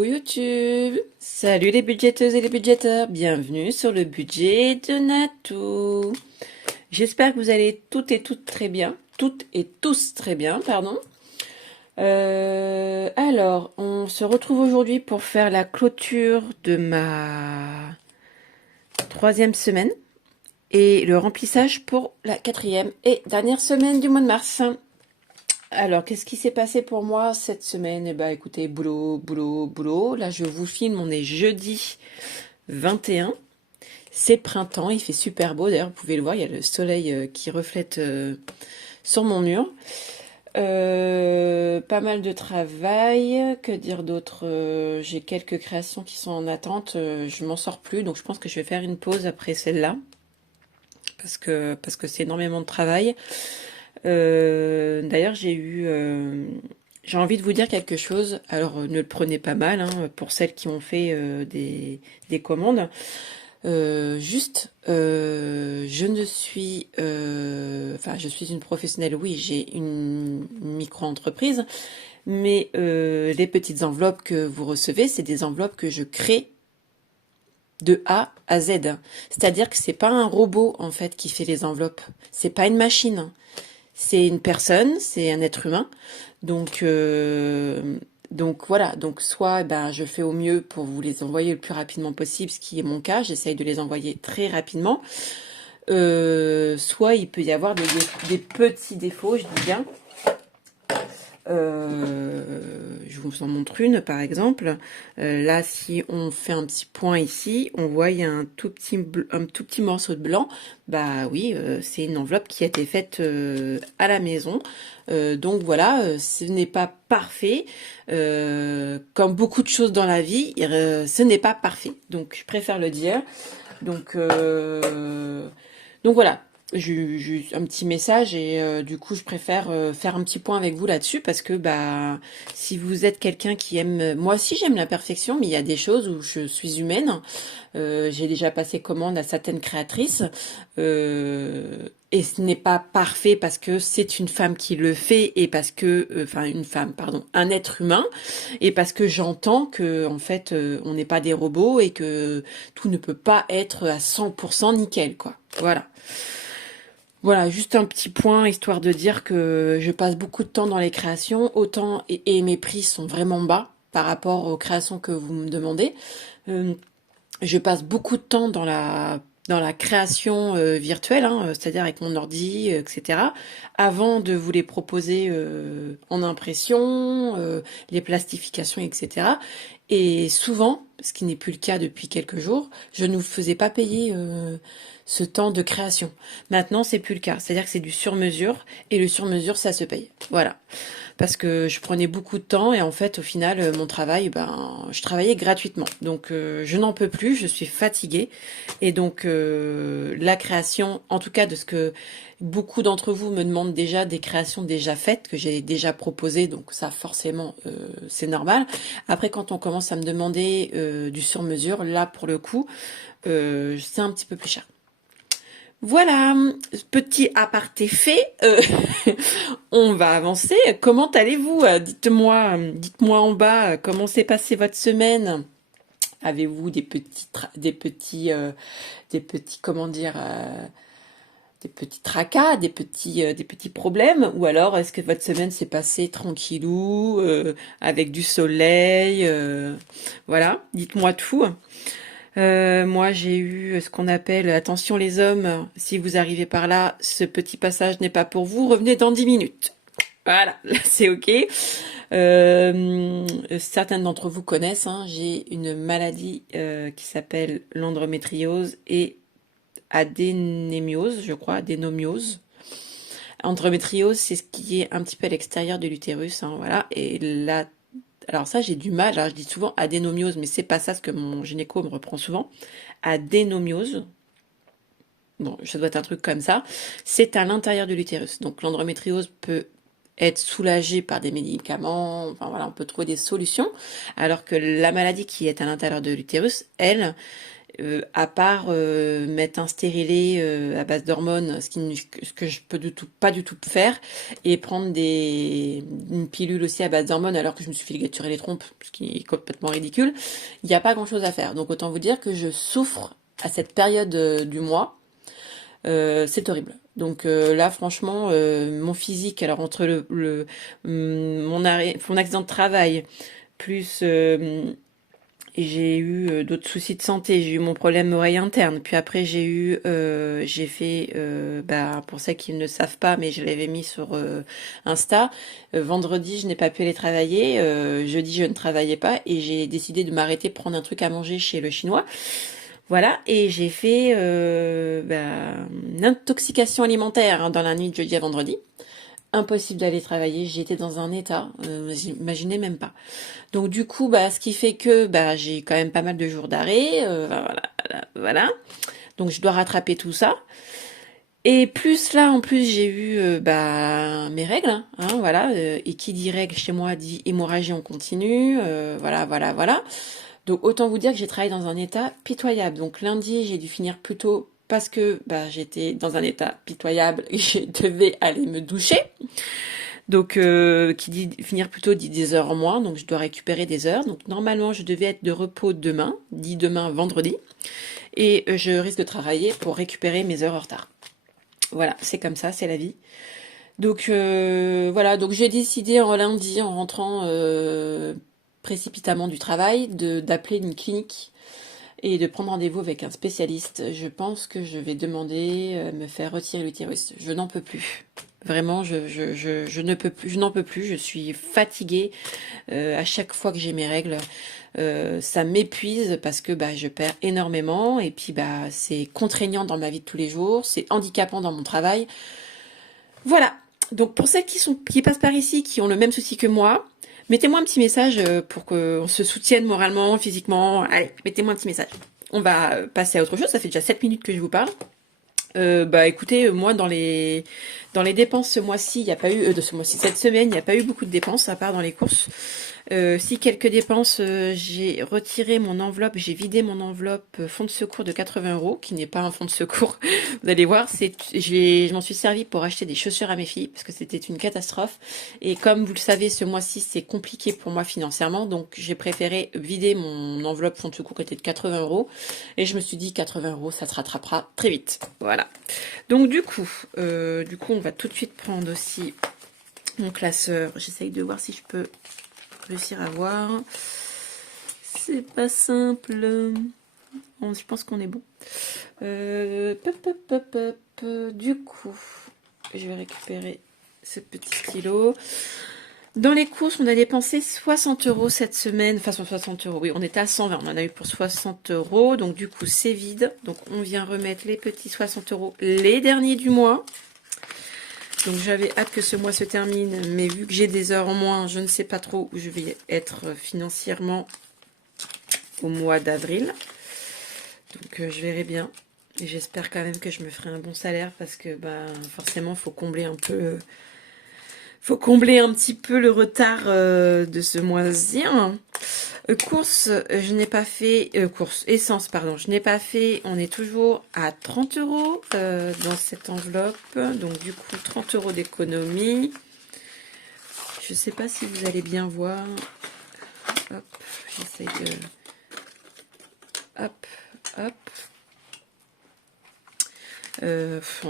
Coucou YouTube! Salut les budgéteuses et les budgéteurs, bienvenue sur le budget de Natou. J'espère que vous allez toutes très bien, toutes et tous très bien, pardon. Alors, on se retrouve aujourd'hui pour faire la clôture de ma troisième semaine et le remplissage pour la quatrième et dernière semaine du mois de mars. Alors, qu'est-ce qui s'est passé pour moi cette semaine? Eh ben, écoutez, boulot, boulot, boulot. Là, je vous filme, on est jeudi 21. C'est le printemps, il fait super beau. D'ailleurs, vous pouvez le voir, il y a le soleil qui reflète sur mon mur. Pas mal de travail. Que dire d'autre? J'ai quelques créations qui sont en attente. Je m'en sors plus, donc je pense que je vais faire une pause après celle-là. Parce que c'est énormément de travail. D'ailleurs, j'ai envie de vous dire quelque chose. Alors, ne le prenez pas mal, hein, pour celles qui ont fait des commandes. Je ne suis, enfin, je suis une professionnelle. Oui, j'ai une micro-entreprise, mais les petites enveloppes que vous recevez, c'est des enveloppes que je crée de A à Z. C'est-à-dire que c'est pas un robot en fait qui fait les enveloppes. C'est pas une machine. C'est une personne, c'est un être humain. Donc, donc voilà. Donc soit ben, je fais au mieux pour vous les envoyer le plus rapidement possible, ce qui est mon cas. J'essaye de les envoyer très rapidement. Soit il peut y avoir des petits défauts, je dis bien. Je vous en montre une par exemple. Là, si on fait un petit point ici, on voit il y a un tout petit morceau de blanc. Bah oui, c'est une enveloppe qui a été faite à la maison. Donc voilà, ce n'est pas parfait. Comme beaucoup de choses dans la vie, ce n'est pas parfait. Donc je préfère le dire. Donc, donc voilà, j'ai un petit message et du coup je préfère faire un petit point avec vous là-dessus parce que bah si vous êtes quelqu'un qui aime, moi aussi j'aime la perfection, mais il y a des choses où je suis humaine. J'ai déjà passé commande à certaines créatrices et ce n'est pas parfait parce que c'est une femme qui le fait et parce que, enfin une femme, pardon, un être humain et parce que j'entends que en fait on n'est pas des robots et que tout ne peut pas être à 100% nickel, quoi. Voilà. Voilà, juste un petit point, histoire de dire que je passe beaucoup de temps dans les créations, autant et mes prix sont vraiment bas par rapport aux créations que vous me demandez. Euh, je passe beaucoup de temps dans la création virtuelle, hein, c'est-à-dire avec mon ordi, etc. Avant de vous les proposer en impression, les plastifications, etc. Et souvent, ce qui n'est plus le cas depuis quelques jours, je ne vous faisais pas payer ce temps de création. Maintenant, c'est plus le cas. C'est-à-dire que c'est du sur-mesure et le sur-mesure, ça se paye. Voilà. Parce que je prenais beaucoup de temps et en fait, au final, mon travail, ben, je travaillais gratuitement. Donc, je n'en peux plus. Je suis fatiguée et donc la création, en tout cas de ce que beaucoup d'entre vous me demandent déjà, des créations déjà faites que j'ai déjà proposées. Donc ça, forcément, c'est normal. Après, quand on commence à me demander du sur-mesure, là, pour le coup, c'est un petit peu plus cher. Voilà, petit aparté fait, on va avancer. Comment allez-vous? Dites-moi en bas comment s'est passée votre semaine. Avez-vous des petits, comment dire, des petits tracas, des petits problèmes, ou alors est-ce que votre semaine s'est passée tranquillou, avec du soleil, voilà, dites-moi tout. Moi, j'ai eu ce qu'on appelle, attention les hommes, si vous arrivez par là, ce petit passage n'est pas pour vous, revenez dans 10 minutes. Voilà, là c'est ok. Certaines d'entre vous connaissent, hein, j'ai une maladie qui s'appelle l'endométriose et adénémiose, je crois, adénomiose. Endométriose, c'est ce qui est un petit peu à l'extérieur de l'utérus, hein, voilà. Et là, alors ça, j'ai du mal. Alors, je dis souvent adénomiose, mais c'est pas ça ce que mon gynéco me reprend souvent. Adénomiose. Bon, ça doit être un truc comme ça. C'est à l'intérieur de l'utérus. Donc, l'endométriose peut être soulagée par des médicaments. Enfin, voilà, on peut trouver des solutions. Alors que la maladie qui est à l'intérieur de l'utérus, elle, à part mettre un stérilet à base d'hormones, ce que je peux pas du tout faire, et prendre une pilule aussi à base d'hormones alors que je me suis fait ligaturer les trompes, ce qui est complètement ridicule, il n'y a pas grand-chose à faire. Donc autant vous dire que je souffre à cette période du mois. C'est horrible. Donc là, franchement, mon physique, alors entre mon accident de travail, plus j'ai eu d'autres soucis de santé, j'ai eu mon problème oreille interne, puis après j'ai fait, pour ceux qui ne le savent pas, mais je l'avais mis sur Insta, vendredi je n'ai pas pu aller travailler, jeudi je ne travaillais pas et j'ai décidé de m'arrêter prendre un truc à manger chez le chinois. Voilà, et j'ai fait une intoxication alimentaire dans la nuit de jeudi à vendredi. Impossible d'aller travailler, j'étais dans un état, j'imaginais même pas. Donc du coup, ce qui fait que j'ai quand même pas mal de jours d'arrêt, voilà. Donc je dois rattraper tout ça. Et plus là, en plus, j'ai eu mes règles, voilà. Et qui dit règles chez moi dit hémorragie en continu, voilà. Donc autant vous dire que j'ai travaillé dans un état pitoyable. Donc lundi, j'ai dû finir plus tôt parce que j'étais dans un état pitoyable et je devais aller me doucher. Donc qui dit finir plus tôt dit des heures en moins, donc je dois récupérer des heures. Donc normalement, je devais être de repos demain, dit demain vendredi, et je risque de travailler pour récupérer mes heures en retard. Voilà, c'est comme ça, c'est la vie. Donc voilà, donc j'ai décidé en lundi, en rentrant précipitamment du travail, d'appeler une clinique et de prendre rendez-vous avec un spécialiste. Je pense que je vais demander me faire retirer l'utérus. Je n'en peux plus. Vraiment, je ne peux plus, je n'en peux plus. Je suis fatiguée à chaque fois que j'ai mes règles. Ça m'épuise parce que je perds énormément et puis c'est contraignant dans ma vie de tous les jours, c'est handicapant dans mon travail. Voilà. Donc pour celles qui passent par ici, qui ont le même souci que moi, mettez-moi un petit message pour qu'on se soutienne moralement, physiquement. Allez, mettez-moi un petit message. On va passer à autre chose. Ça fait déjà 7 minutes que je vous parle. Écoutez, moi dans les dépenses ce mois-ci, il n'y a pas eu cette semaine, il n'y a pas eu beaucoup de dépenses à part dans les courses. Si quelques dépenses, j'ai retiré mon enveloppe, j'ai vidé mon enveloppe fonds de secours de 80 €, qui n'est pas un fonds de secours. Vous allez voir, je m'en suis servi pour acheter des chaussures à mes filles parce que c'était une catastrophe. Et comme vous le savez, ce mois-ci c'est compliqué pour moi financièrement, donc j'ai préféré vider mon enveloppe fonds de secours qui était de 80 €. Et je me suis dit 80 €, ça se rattrapera très vite. Voilà. Donc du coup, on va tout de suite prendre aussi mon classeur. J'essaye de voir si je peux réussir à voir. C'est pas simple. Bon, je pense qu'on est bon. Du coup, je vais récupérer ce petit stylo. Dans les courses, on a dépensé 60 € cette semaine. Enfin, 60 €, oui, on était à 120. On en a eu pour 60 €. Donc, du coup, c'est vide. Donc, on vient remettre les petits 60 €, les derniers du mois. Donc, j'avais hâte que ce mois se termine. Mais vu que j'ai des heures en moins, je ne sais pas trop où je vais être financièrement au mois d'avril. Donc, je verrai bien. Et j'espère quand même que je me ferai un bon salaire parce que, forcément, il faut combler un peu... faut combler un petit peu le retard de ce mois-ci. Course, je n'ai pas fait... course, essence, pardon. Je n'ai pas fait... On est toujours à 30 € dans cette enveloppe. Donc, du coup, 30 € d'économie. Je ne sais pas si vous allez bien voir. Hop, j'essaye de... Hop, hop.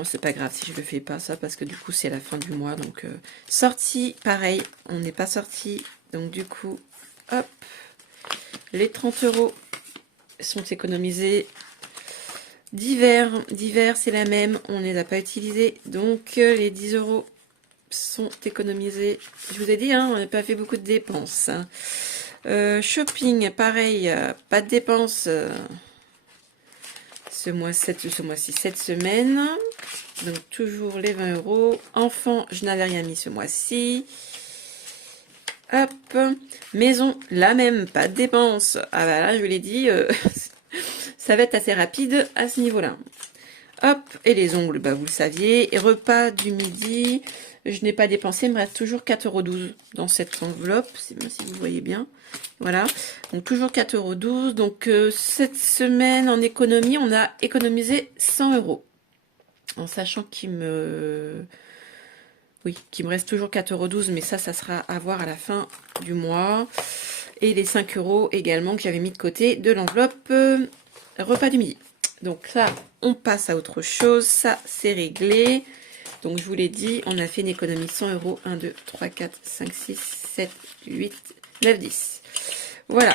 C'est pas grave si je le fais pas ça parce que du coup c'est la fin du mois. Donc sortie, pareil, on n'est pas sorti. Donc du coup, hop, les 30 € sont économisés. Divers c'est la même, on ne les a pas utilisés. Donc les 10 € sont économisés. Je vous ai dit, on n'a pas fait beaucoup de dépenses. Shopping, pareil, pas de dépenses. Ce mois-ci, cette semaine. Donc, toujours les 20 €. Enfant, je n'avais rien mis ce mois-ci. Hop. Maison, la même, pas de dépenses. Ah bah là, je vous l'ai dit, ça va être assez rapide à ce niveau-là. Hop. Et les ongles, vous le saviez. Et repas du midi. je n'ai pas dépensé, il me reste toujours 4,12 € dans cette enveloppe, si vous voyez bien. Voilà, donc toujours 4,12 €. Donc cette semaine en économie, on a économisé 100 €. En sachant qu'il me... Oui, qu'il me reste toujours 4,12 €, mais ça sera à voir à la fin du mois. Et les 5 € également que j'avais mis de côté de l'enveloppe repas du midi. Donc ça, on passe à autre chose. Ça, c'est réglé. Donc je vous l'ai dit, on a fait une économie 100 €. 1, 2, 3, 4, 5, 6, 7, 8, 9, 10. Voilà.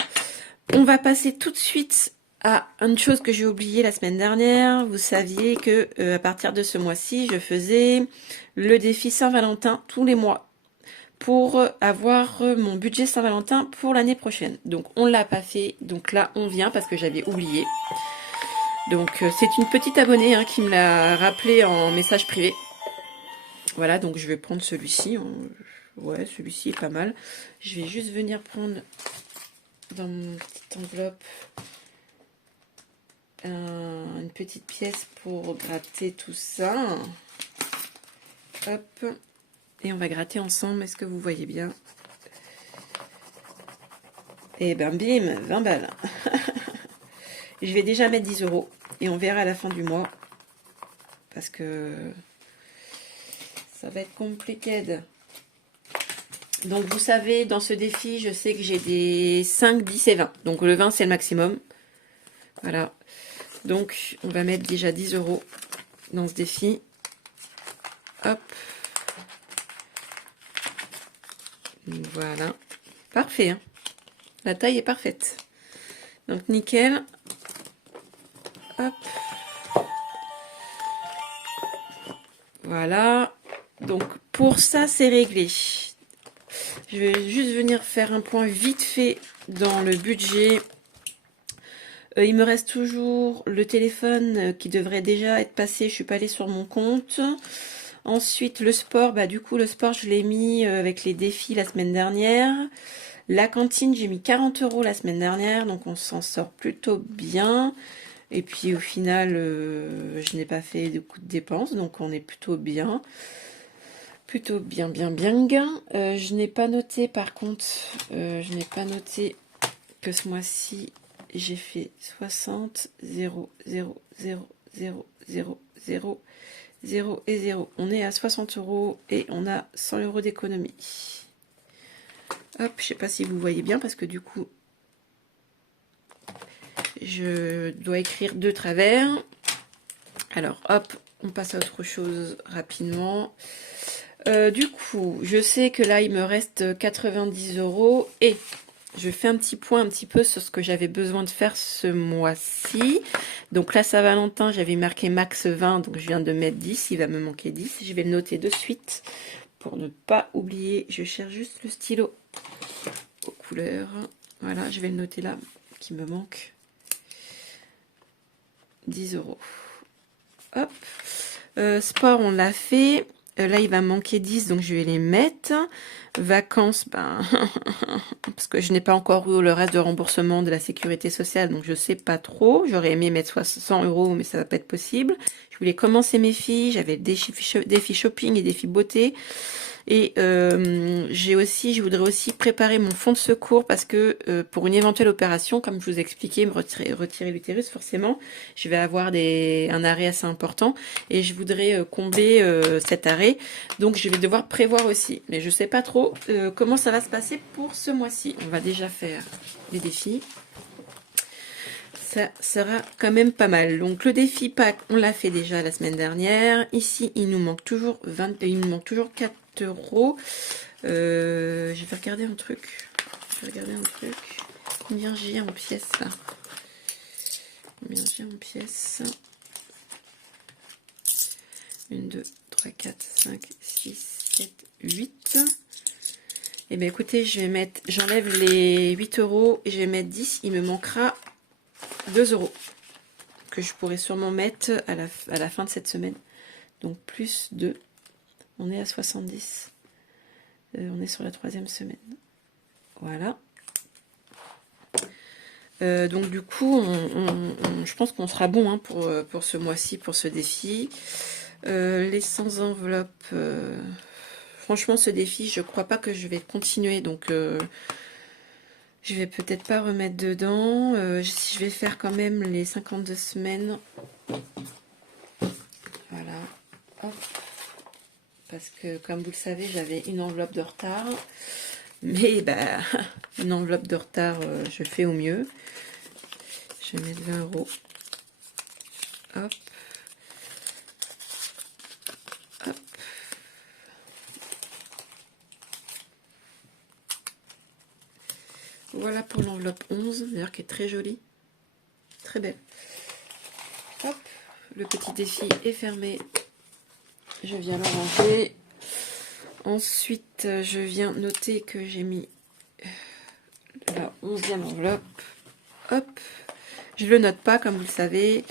On va passer tout de suite à une chose que j'ai oubliée la semaine dernière. Vous saviez que à partir de ce mois-ci, je faisais le défi Saint-Valentin tous les mois pour avoir mon budget Saint-Valentin pour l'année prochaine. Donc on l'a pas fait, donc là on vient parce que j'avais oublié. Donc c'est une petite abonnée qui me l'a rappelé en message privé. Voilà, donc je vais prendre celui-ci. Ouais, celui-ci est pas mal. Je vais juste venir prendre dans mon petite enveloppe une petite pièce pour gratter tout ça. Hop. Et on va gratter ensemble. Est-ce que vous voyez bien? Et ben bim, 20 balles. Je vais déjà mettre 10 € et on verra à la fin du mois. Parce que ça va être compliqué. Donc vous savez, dans ce défi, je sais que j'ai des 5, 10 et 20. Donc le 20, c'est le maximum. Voilà. Donc on va mettre déjà 10 € dans ce défi. Hop. Voilà. Parfait. Hein. La taille est parfaite. Donc nickel. Hop. Voilà. Donc pour ça, c'est réglé. Je vais juste venir faire un point vite fait dans le budget. Il me reste toujours le téléphone qui devrait déjà être passé. Je suis pas allée sur mon compte. Ensuite, le sport. Bah, du coup, le sport, je l'ai mis avec les défis la semaine dernière. La cantine, j'ai mis 40 € la semaine dernière. Donc, on s'en sort plutôt bien. Et puis, au final, je n'ai pas fait de coups de dépenses. Donc, on est plutôt bien. Plutôt bien. Je n'ai pas noté, par contre, que ce mois-ci, j'ai fait 60, 0, 0, 0, 0, 0, 0, 0 et 0. On est à 60 € et on a 100 € d'économie. Hop, je sais pas si vous voyez bien parce que du coup, je dois écrire de travers. Alors, hop, on passe à autre chose rapidement. Du coup, je sais que là, il me reste 90 € et je fais un petit point un petit peu sur ce que j'avais besoin de faire ce mois-ci. Donc là, Saint-Valentin, j'avais marqué max 20, donc je viens de mettre 10. Il va me manquer 10. Je vais le noter de suite pour ne pas oublier. Je cherche juste le stylo aux couleurs. Voilà, je vais le noter là, qui me manque 10 €. Hop. Sport, on l'a fait. Là, il va me manquer 10, donc je vais les mettre. Vacances, ben, parce que je n'ai pas encore eu le reste de remboursement de la sécurité sociale, donc je sais pas trop. J'aurais aimé mettre 100 €, mais ça va pas être possible. Je voulais commencer mes filles, j'avais des défis shopping et défis beauté. Et je voudrais aussi préparer mon fonds de secours parce que pour une éventuelle opération, comme je vous ai expliqué, me retirer l'utérus, forcément, je vais avoir un arrêt assez important et je voudrais combler cet arrêt. Donc je vais devoir prévoir aussi. Mais je sais pas trop comment ça va se passer pour ce mois-ci. On va déjà faire les défis. Ça sera quand même pas mal. Donc le défi Pâques, on l'a fait déjà la semaine dernière. Ici, il nous manque toujours 4 €. Je vais regarder un truc. Combien j'ai en pièces là? Combien j'ai en pièces? 1, 2, 3, 4, 5, 6, 7, 8. Et bien écoutez, j'enlève les 8 € et je vais mettre 10. Il me manquera 2 € que je pourrais sûrement mettre à la fin de cette semaine. Donc plus 2. On est à 70. On est sur la 3e semaine. Voilà. Donc du coup, je pense qu'on sera bon pour ce mois-ci, pour ce défi. Les sans enveloppe, franchement, ce défi, je crois pas que je vais continuer. Donc, je vais peut-être pas remettre dedans. Je vais faire quand même les 52 semaines. Voilà. Hop. Parce que, comme vous le savez, j'avais une enveloppe de retard. Mais, bah, une enveloppe de retard, je fais au mieux. Je vais mettre 20 euros. Hop. Hop. Voilà pour l'enveloppe 11, d'ailleurs qui est très jolie. Très belle. Hop. Le petit défi est fermé. Je viens le ranger. Ensuite, je viens noter que j'ai mis la 11e enveloppe. Hop. Je le note pas, comme vous le savez.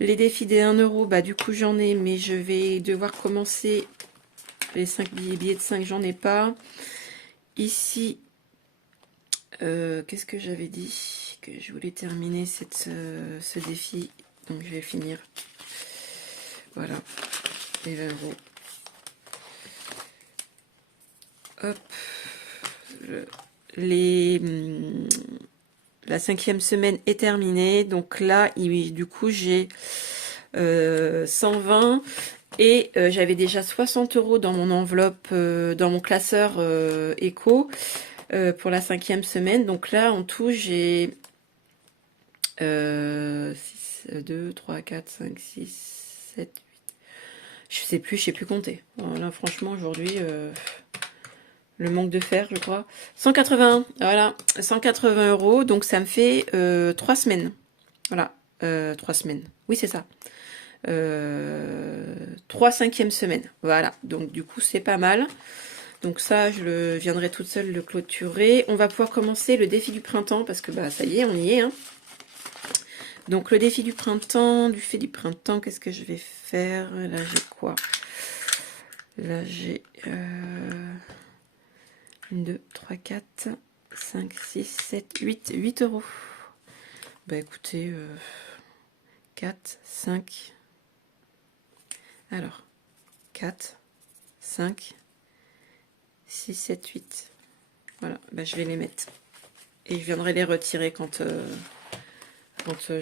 Les défis des 1 euro, bah du coup j'en ai, mais je vais devoir commencer. Les 5 billets de 5, j'en ai pas. Ici, qu'est-ce que j'avais dit? Que je voulais terminer ce défi. Donc je vais finir. Voilà. Les 20 euros. Hop. La 5e semaine est terminée. Donc là, du coup, j'ai 120 et j'avais déjà 60 euros dans mon enveloppe, dans mon classeur éco pour la 5e semaine. Donc là, en tout, j'ai 2, 3, 4, 5, 6, 7, 8. Je sais plus compter. Là, franchement, aujourd'hui... le manque de fer, je crois. 180, voilà, 180 euros. Donc, ça me fait 3 semaines. Voilà, 3 semaines. Oui, c'est ça. 3 5e semaines. Voilà, donc du coup, c'est pas mal. Donc ça, je viendrai toute seule le clôturer. On va pouvoir commencer le défi du printemps parce que, bah, ça y est, on y est. Hein. Donc, le défi du printemps, qu'est-ce que je vais faire? Là, j'ai quoi? Là, j'ai... 1, 2, 3, 4, 5, 6, 7, 8 euros. Bah écoutez, 4, 5. Alors, 4, 5, 6, 7, 8. Voilà, bah je vais les mettre. Et je viendrai les retirer quand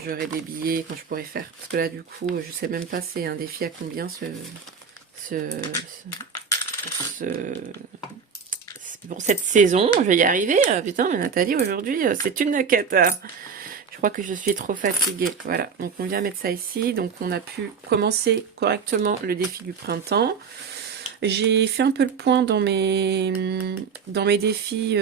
j'aurai des billets, quand je pourrai faire. Parce que là, du coup, je sais même pas c'est un défi à combien pour cette saison, je vais y arriver. Putain, mais Nathalie, aujourd'hui, c'est une cata. Je crois que je suis trop fatiguée. Voilà, donc on vient mettre ça ici. Donc on a pu commencer correctement le défi du printemps. J'ai fait un peu le point dans mes défis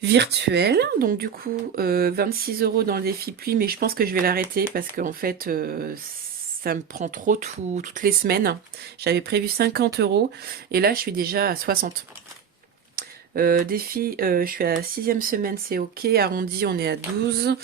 virtuels. Donc du coup, 26 euros dans le défi pluie, mais je pense que je vais l'arrêter parce qu'en fait... ça me prend trop toutes les semaines. J'avais prévu 50 euros et là je suis déjà à 60. Défi, je suis à la 6e semaine, c'est ok. Arrondi, on est à 12.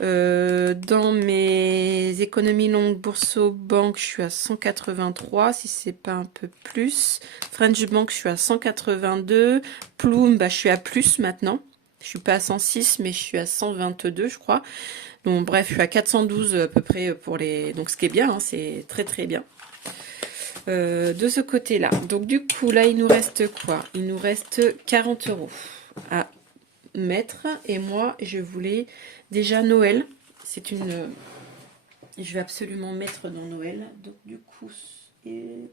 Dans mes économies longues Bourso Banque, je suis à 183, si c'est pas un peu plus. French Bank, je suis à 182. Plume, bah, je suis à plus maintenant. Je suis pas à 106, mais je suis à 122, je crois. Donc bref, je suis à 412 à peu près pour les... Donc ce qui est bien, hein, c'est très très bien. De ce côté-là. Donc du coup, là, il nous reste quoi? Il nous reste 40 euros à mettre. Et moi, je voulais déjà Noël. C'est une... Je vais absolument mettre dans Noël. Donc du coup, les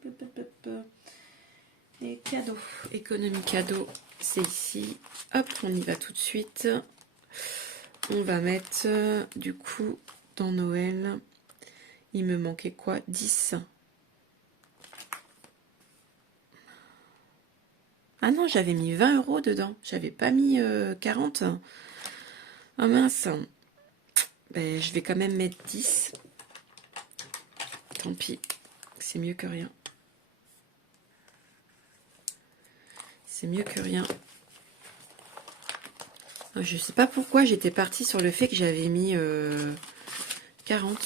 cadeaux. Économie cadeaux, c'est ici. Hop, on y va tout de suite. On va mettre, du coup, dans Noël, il me manquait quoi? 10. Ah non, j'avais mis 20 euros dedans. J'avais pas mis 40. Ah mince. Ben, je vais quand même mettre 10. Tant pis. C'est mieux que rien. C'est mieux que rien. Je sais pas pourquoi j'étais partie sur le fait que j'avais mis 40.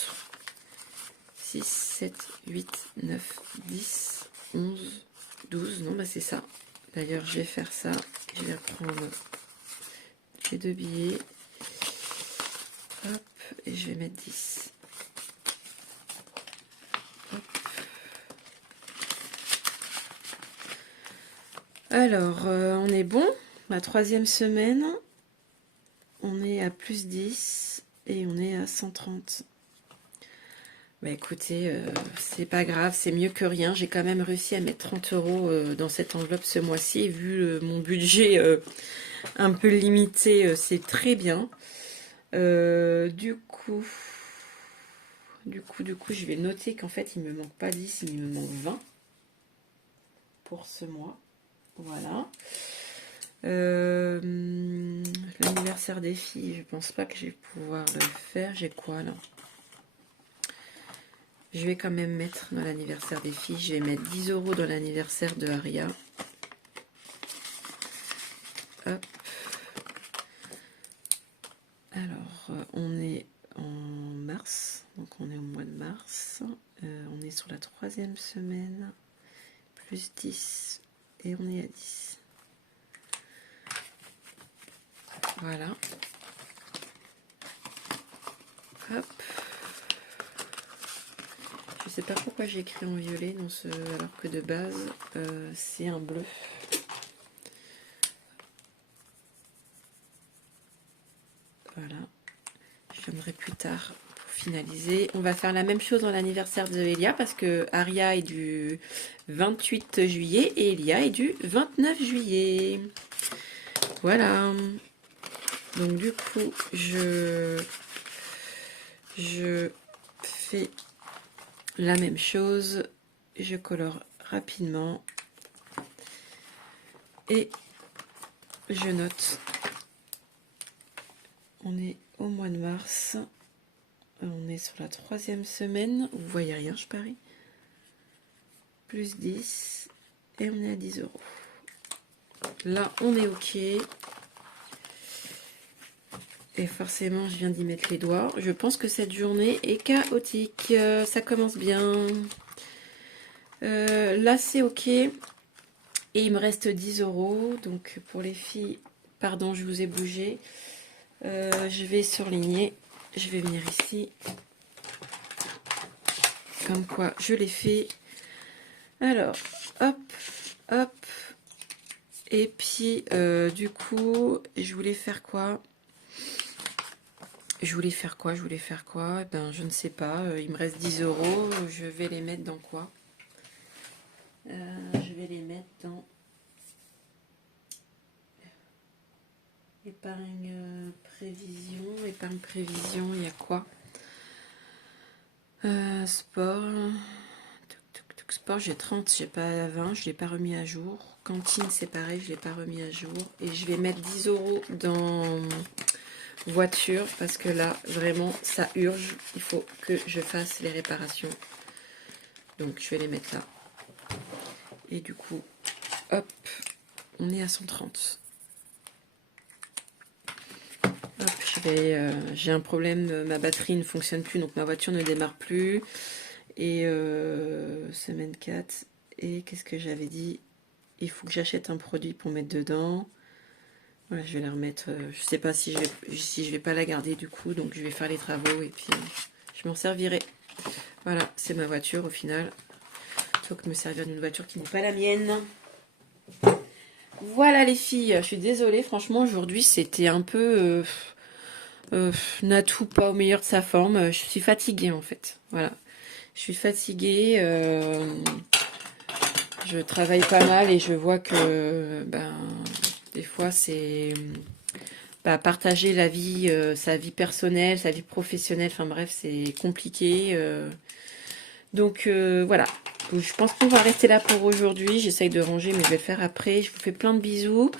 6, 7, 8, 9, 10, 11, 12. Non, bah c'est ça. D'ailleurs, je vais faire ça. Je vais reprendre les 2 billets. Hop, et je vais mettre 10. Hop. Alors, on est bon. La 3e semaine, on est à plus 10 et on est à 130. Bah écoutez, c'est pas grave, c'est mieux que rien. J'ai quand même réussi à mettre 30 € dans cette enveloppe ce mois-ci. Et vu mon budget un peu limité, c'est très bien. Du coup, je vais noter qu'en fait, il me manque pas 10, il me manque 20 pour ce mois. Voilà. L'anniversaire des filles, je pense pas que je vais pouvoir le faire. J'ai quoi là? Je vais quand même mettre dans l'anniversaire des filles, je vais mettre 10 € dans l'anniversaire de Aria. Hop. Alors, on est en mars, donc on est au mois de mars. On est sur la 3e semaine, plus 10, et on est à 10. Voilà. Hop. Je sais pas pourquoi j'ai écrit en violet dans ce, alors que de base c'est un bleu. Voilà. Je viendrai plus tard pour finaliser. On va faire la même chose dans l'anniversaire de Elia parce que Aria est du 28 juillet et Elia est du 29 juillet. Voilà. Donc du coup, je fais la même chose. Je colore rapidement. Et je note. On est au mois de mars. On est sur la 3e semaine. Vous voyez rien, je parie. Plus 10. Et on est à 10 €. Là, on est OK. Et forcément, je viens d'y mettre les doigts. Je pense que cette journée est chaotique. Ça commence bien. Là, c'est OK. Et il me reste 10 €. Donc, pour les filles, pardon, je vous ai bougé. Je vais surligner. Je vais venir ici. Comme quoi, je l'ai fait. Alors, hop, hop. Et puis, du coup, je voulais faire quoi? Je voulais faire quoi? Ben, je ne sais pas. Il me reste 10 €. Je vais les mettre dans quoi? Je vais les mettre dans épargne prévision. Épargne prévision, il y a quoi? Sport. Sport, j'ai 30, j'ai pas 20, je l'ai pas remis à jour. Cantine, c'est pareil, je l'ai pas remis à jour. Et je vais mettre 10 € dans voiture parce que là, vraiment, ça urge. Il faut que je fasse les réparations. Donc, je vais les mettre là. Et du coup, hop, on est à 130. Hop, j'ai un problème, ma batterie ne fonctionne plus, donc ma voiture ne démarre plus. Et semaine 4. Et qu'est-ce que j'avais dit? Il faut que j'achète un produit pour mettre dedans. Voilà, je vais la remettre. Je sais pas si je vais pas la garder du coup, donc je vais faire les travaux et puis je m'en servirai. Voilà, c'est ma voiture au final. Plutôt que de me servir d'une voiture qui n'est pas la mienne. Voilà les filles, je suis désolée, franchement aujourd'hui c'était un peu Natou pas au meilleur de sa forme. Je suis fatiguée en fait. Voilà. Je suis fatiguée. Je travaille pas mal et je vois que ben, des fois c'est partager la vie, sa vie personnelle, sa vie professionnelle, enfin bref, c'est compliqué. Donc voilà, je pense qu'on va rester là pour aujourd'hui. J'essaye de ranger, mais je vais le faire après. Je vous fais plein de bisous.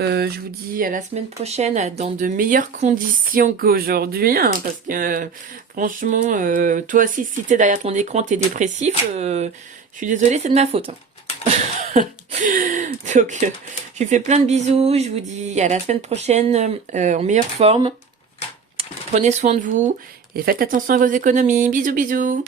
Je vous dis à la semaine prochaine dans de meilleures conditions qu'aujourd'hui. Hein, parce que franchement, toi aussi, si t'es derrière ton écran, t'es dépressif. Je suis désolée, c'est de ma faute. Hein. Donc, je vous fais plein de bisous. Je vous dis à la semaine prochaine en meilleure forme. Prenez soin de vous et faites attention à vos économies. Bisous, bisous.